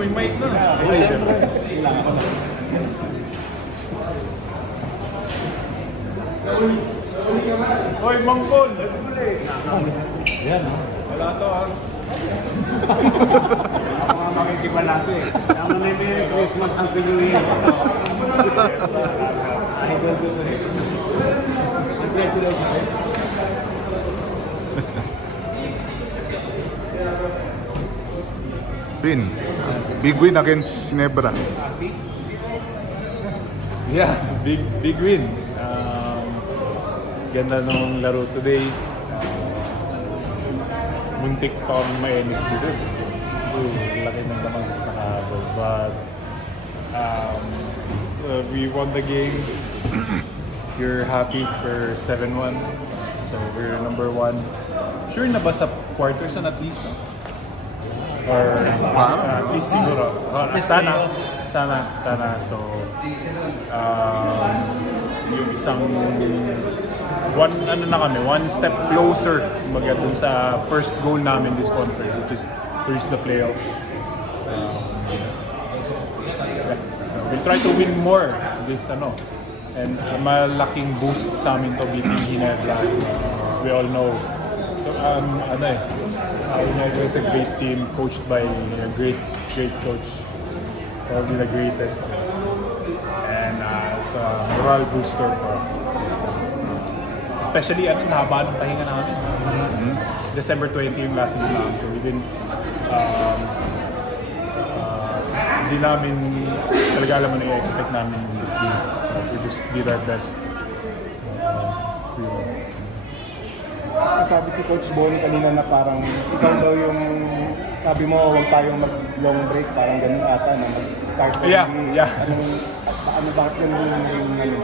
may mic na. Hoy, Mangkol! Yan, no? Wala to, ha? Ako nga makikiba nato eh. Tama na yung Christmas ang pinuhin. Idol ko to eh. Congratulations. Pin, big win against Ginebra. Yeah, big win. Ganda nung laro today. Muntik pa akong ma-ennis dito. Laki ng lamang sa nakahabol. But we won the game. You're happy for 7-1. So we're number 1. Sure na ba sa quarters at least? No? Or at least siguro. Sana. So yung isang one step closer kumbaga dun sa first goal namin this conference, which is to reach the playoffs. So we'll try to win more this and malaking boost sa amin to beating Ginebra, as we all know. So Ginebra is a great team coached by a great coach, probably the greatest, and it's a moral booster for us. Especially haba ng pahinga namin. December 20 yung last game namin. So we've been hindi namin talaga alam ano i-expect namin in this game. We just did our best. Sabi si Coach Bonnie kanina na parang ikaw daw yung sabi mo huwag tayong mag-long break, parang ganun ata na mag-start. Yeah. Bakit ganun yung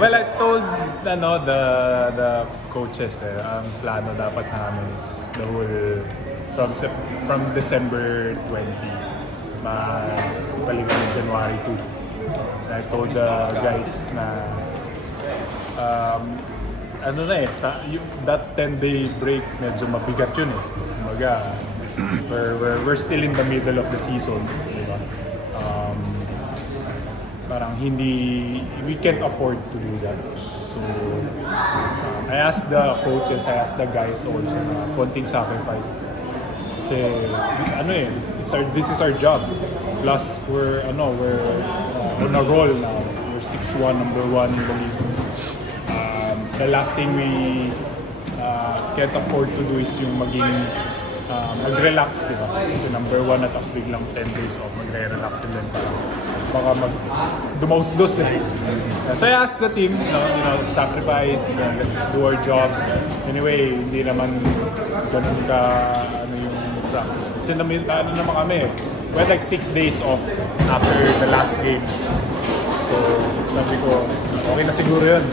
Well, I told the coaches ang plano dapat namin is the whole from December 20 balikan ng January 2. I told the guys na that 10-day break medyo mabigat yun eh. Kumbaga, we're still in the middle of the season, diba? Parang we can't afford to do that. So I asked the coaches, I asked the guys also na konting sacrifice. Kasi this is our job. Plus we're on a roll now. We're 6-1, number 1 in the league. The last thing we can't afford to do is yung maging mag-relax, di ba? Kasi number 1 at tapos biglang 10 days off, mag-relax din din parang baka dumaus-dos eh. So I asked the team, sacrifice, let's do our job. Anyway, hindi naman ganun ka yung practice. Kasi naman kami, we had like 6 days off after the last game. So sabi ko, okay na siguro yun.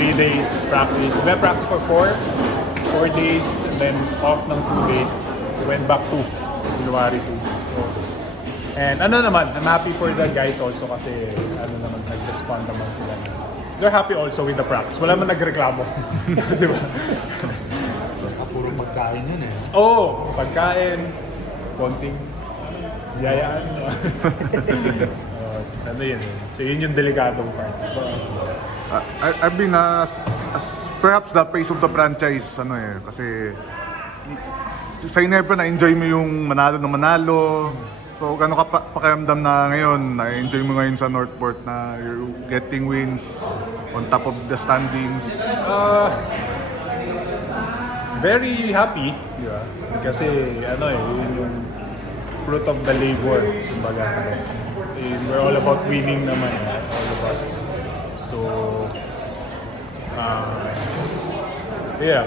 3 days practice. We had practice for 4 days and then off ng 2 days. We went back to January 2. And I'm happy for the guys also kasi nag-respond naman sila. They're happy also with the practice. Wala man nagreklamo. Di ba? Puro pagkain yun eh. Oo, pagkain, konting yayaan. Yun. So yun yung delikadong part. I've been as perhaps the face of the franchise kasi sa Ginebra na-enjoy mo yung manalo. So gano'n ka pakiramdam na ngayon, na-enjoy mo ngayon sa Northport na you're getting wins on top of the standings? Very happy, di ba? Kasi yun yung fruit of the labor, kumbaga. We're all about winning naman, all of us. So,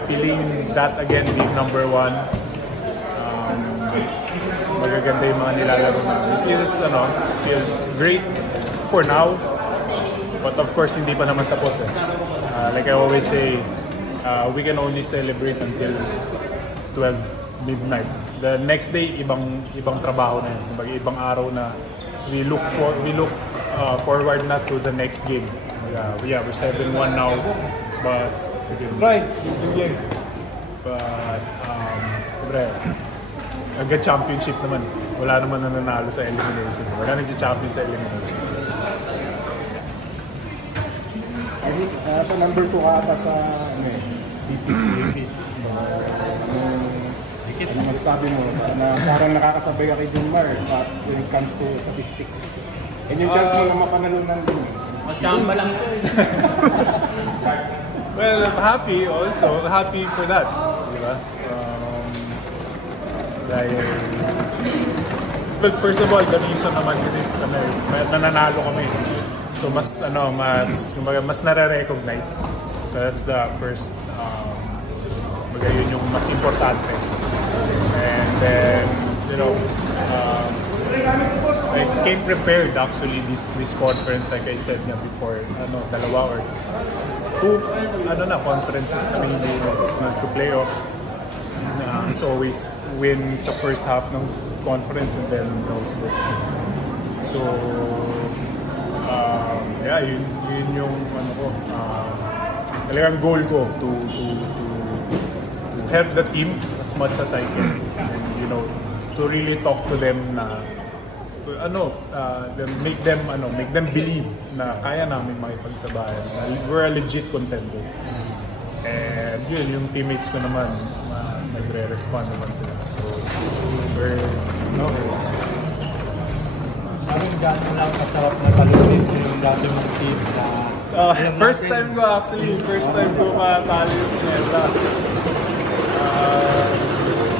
feeling that again, being number 1. Magaganda yung mga nilalaro namin. It feels great for now. But of course, hindi pa naman tapos eh. Like I always say, we can only celebrate until 12 midnight. The next day, ibang trabaho na yun. Ibang araw na we look forward na to the next game. We're 7-1 now, but we can try. But nag-championship naman. Wala naman nananalo sa elimination. Wala nag-champion sa elimination. Sa number 2 ka ata sa BPC. Ano magsasabi mo na parang nakakasabay ka kay Junmar when it comes to statistics? And yung chance mo na mapanalunan din. Chamba lang ito. Well, I'm happy also. Happy for that. Diba? Dahil, well, first of all, the reason naman is nananalo kami. So mas nare-recognize. So that's the first, yun yung mas importante. And then, I came prepared actually this conference, like I said nga before, dalawa or two conferences kami to playoffs. It's always win sa first half ng conference and then those. So yun yung talagang goal ko to help the team as much as I can, and to really talk to them na make them believe na kaya namin makipagsabayan, na we're a legit contender. And yun, yung teammates ko naman nagre-respond naman sila. So we're Parang gano'n lang kasarap na talunin yung dati mong team na... first time ko matalo yung Ginebra.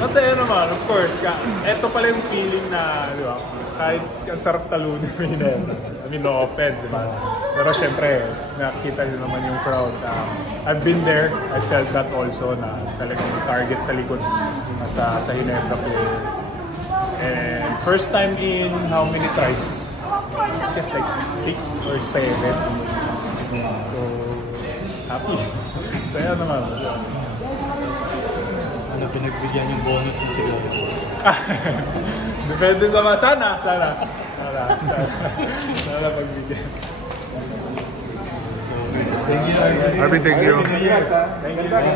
Masaya naman, of course. Ito pala yung feeling na, di ba, kahit ang sarap talunin mo yung Ginebra. I mean, no offense, diba? Pero syempre, nakita nyo naman yung crowd. I've been there, I felt that also, na talagang target sa likod sa Ginebra player. And first time in how many tries? I guess like 6 or 7. So, happy. Saya naman. Ano, pinagbigyan yung bonus ng siguro? Depende sa mga. Sana pagbigyan. Thank you. Thank you. Thank you.